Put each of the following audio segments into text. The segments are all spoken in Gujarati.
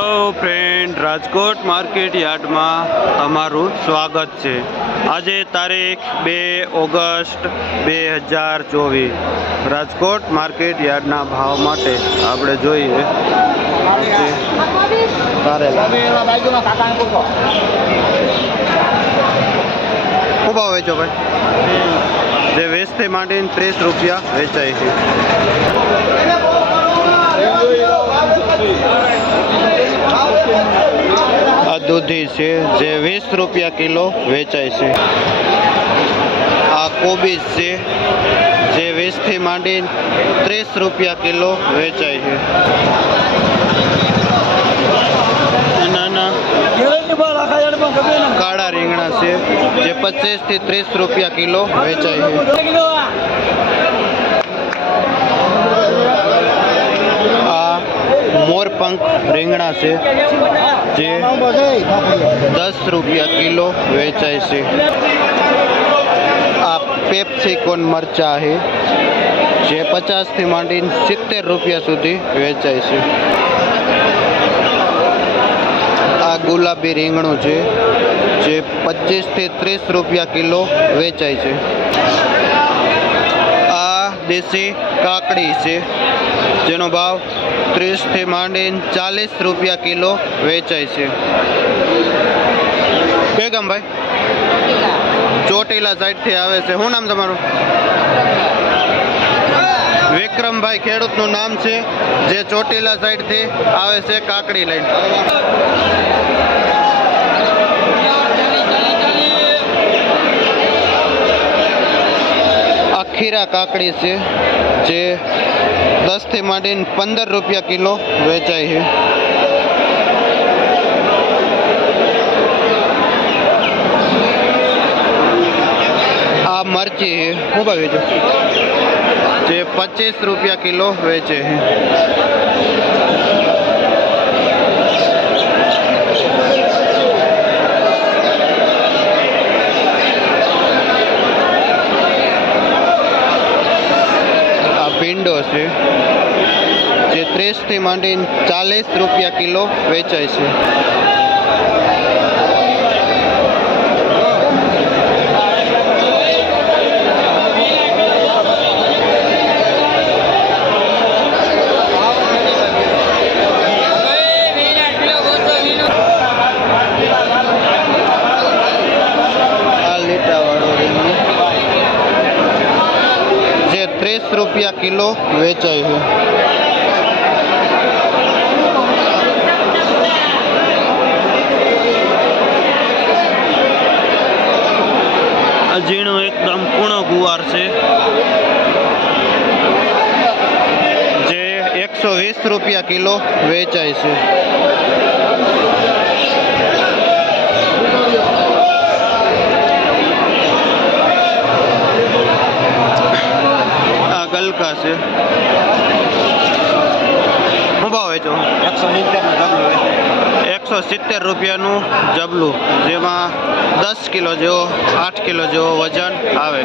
હેલો ફ્રેન્ડ, રાજકોટ માર્કેટ યાર્ડમાં તમારું સ્વાગત છે। આજે તારીખ 2 ઓગસ્ટ 2024 રાજકોટ માર્કેટ યાર્ડના ભાવ માટે આપણે જોઈએ શું ભાવ વેચો ભાઈ? જે વેચથી માંડીને 30 રૂપિયા વેચાય છે। આ દૂધી છે જે 20 રૂપિયા કિલો વેચાય છે। આ કોબીજ છે જે 20 થી માંડીને 30 રૂપિયા કિલો વેચાય છે। નાના કાળા રીંગણા છે જે 25 થી 30 રૂપિયા કિલો વેચાય છે। મોરપંખ રીંગણા છે જે 10 રૂપિયા કિલો વેચાય છે। આ પેપ્સિકોન મરચા છે જે 50 થી માંડીને 70 રૂપિયા સુધી વેચાય છે। આ ગુલાબી રીંગણું છે જે 25 થી 30 રૂપિયા કિલો વેચાય છે। આ દેશી કાકડી છે જેનો ભાવ 30 થી માંડીને 40 રૂપિયા કિલો વેચાય છે। કે ગામ ભાઈ? ચોટીલા સાઈડ થી આવે છે। શું નામ તમારું? વિક્રમભાઈ ખેડૂતનું નામ છે જે ચોટીલા સાઈડ થી આવે છે કાકડી લઈને। ખીરા કાકડી છે જે 10 થી માંડીને 15 રૂપિયા કિલો વેચાય છે। આ મરચી છે, શું ભાવ વેચો? જે 25 રૂપિયા કિલો વેચે છે। ભીંડો છે જે 30 થી માંડીને 40 રૂપિયા કિલો વેચાય છે। આ લીટાવાળું રીંગણું જે 30 રૂપિયા કિલો વેચાય છે। ઝીણો એકદમ કૂણો ગુવાર છે જે 120 રૂપિયા કિલો વેચાય છે। આ ગલકા છે, શું ભાવ વેચો? 170 રૂપિયાનું જબલું, જેમાં 10 કિલો જેવો 8 કિલો જેવો વજન આવે।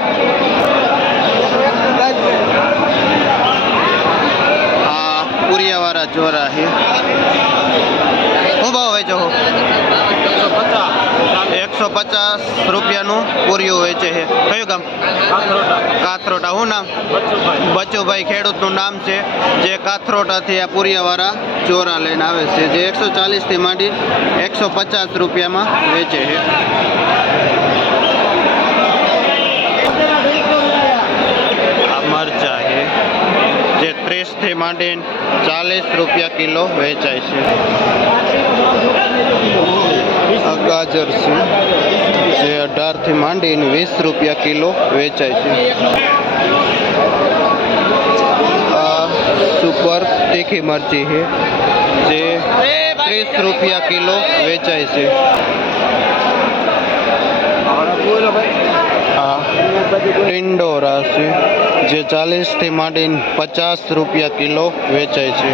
આ પુરિયાવાળા ચોરા છે, શું ભાવ વેચો? 150 રૂપિયાનું પૂરિયું વેચે છે। કયું ગામ? કાથરોટા। શું નામ? બચુભાઈ ખેડૂતનું નામ છે જે કાથરોટાથી આ પુરિયાવાળા ચોરા લઈને આવે છે, જે 140 થી માંડી 150 રૂપિયામાં વેચે છે। આ મરચા છે જે 30 થી માંડીને 40 રૂપિયા કિલો વેચાય છે। આ ગાજર છે જે 18 થી માંડીને 20 રૂપિયા કિલો વેચાય છે। આ સુપર તીખી મરચી છે જે 30 રૂપિયા કિલો વેચાય છે। આ ટિંડોરા છે જે 40 થી માંડીને 50 રૂપિયા કિલો વેચાય છે।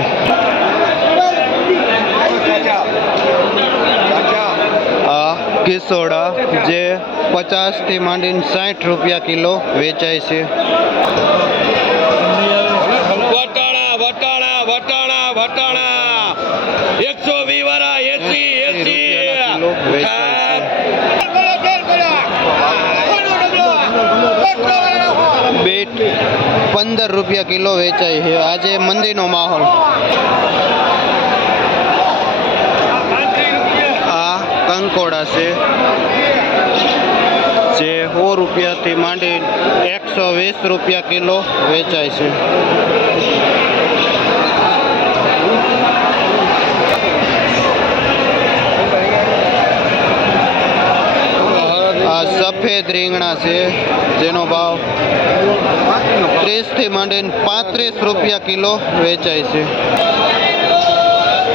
આ કિસોડા જે 50 થી માંડીને 60 રૂપિયા કિલો વેચાય છે। વટાણા 120 વાળા વેચાય છે બીટ 15 રૂપિયા કિલો વેચાય છે આજે મંદીનો માહોલ આ કંકોડા છે જે 100 રૂપિયાથી માંડી 120 રૂપિયા કિલો વેચાય છે આ સફેદ રીંગણા છે જેનો ભાવ 30 થી માંડીને 35 રૂપિયા કિલો વેચાય છે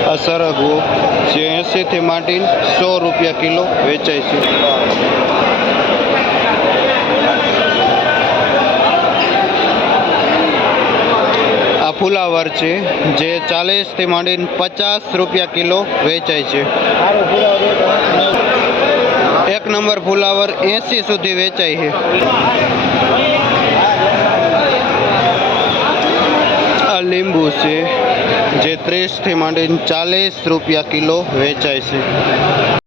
આ સરગવો જે 80 થી માંડીને 100 રૂપિયા કિલો વેચાય છે આ ફુલાવર છે જે 40 થી માંડીને 50 રૂપિયા કિલો વેચાય છે એક નંબર ફુલાવર 80 સુધી વેચાય છે આ લીંબુ છે જે 30 થી માંડીને 40 રૂપિયા કિલો વેચાય છે